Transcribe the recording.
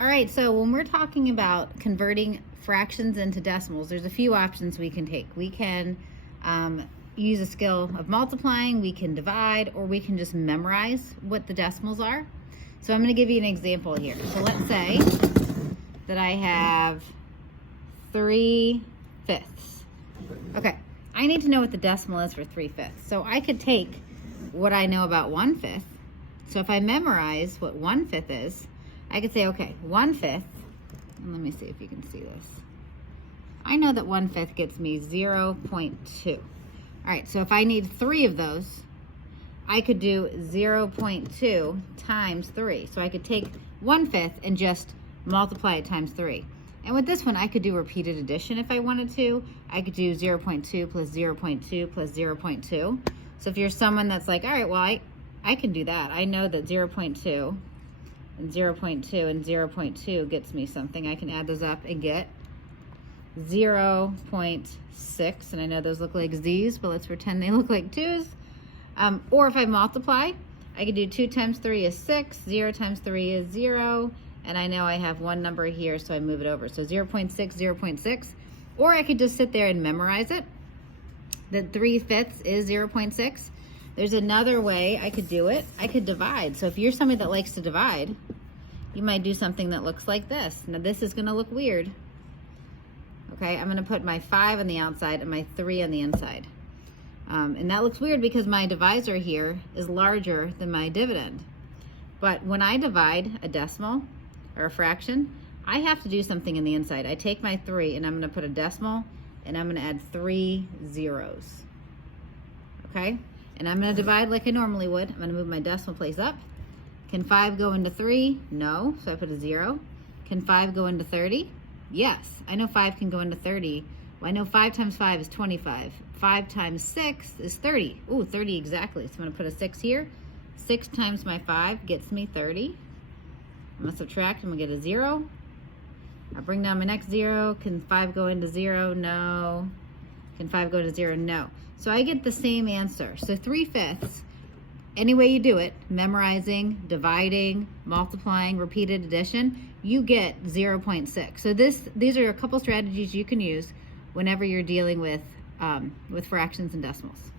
All right, so when we're talking about converting fractions into decimals, there's a few options we can take. We can use a skill of multiplying, we can divide, or we can just memorize what the decimals are. So I'm going to give you an example here. So let's say that I have 3/5. Okay, I need to know what the decimal is for 3/5. So I could take what I know about 1/5. So if I memorize what 1/5 is, I could say, okay, 1/5, and let me see if you can see this. I know that 1/5 gets me 0.2. All right, so if I need 3 of those, I could do 0.2 times 3. So I could take 1/5 and just multiply it times 3. And with this one, I could do repeated addition if I wanted to. I could do 0.2 plus 0.2 plus 0.2. So if you're someone that's like, all right, well, I can do that. I know that 0.2 and 0.2 and 0.2 gets me something. I can add those up and get 0.6, and I know those look like Z's, but let's pretend they look like 2's. Or if I multiply, I could do 2 times 3 is 6, 0 times 3 is 0, and I know I have one number here, so I move it over. So 0.6, 0.6. Or I could just sit there and memorize it, that 3/5 is 0.6. There's another way I could do it. I could divide. So if you're somebody that likes to divide, you might do something that looks like this. Now this is gonna look weird. Okay, I'm gonna put my 5 on the outside and my 3 on the inside. And that looks weird because my divisor here is larger than my dividend. But when I divide a decimal or a fraction, I have to do something in the inside. I take my 3 and I'm gonna put a decimal and I'm gonna add 3 zeros. Okay? And I'm going to divide like I normally would. I'm going to move my decimal place up. Can 5 go into 3? No, so I put a 0. Can 5 go into 30? Yes, I know 5 can go into 30. Well, I know 5 times 5 is 25. 5 times 6 is 30. Ooh, 30 exactly. So I'm going to put a 6 here. 6 times my 5 gets me 30. I'm going to subtract. I'm going to get a 0. I'll bring down my next 0. Can 5 go into 0? No. Can 5 go to 0? No. So I get the same answer. So 3/5, any way you do it, memorizing, dividing, multiplying, repeated addition, you get 0.6. So these are a couple strategies you can use whenever you're dealing with fractions and decimals.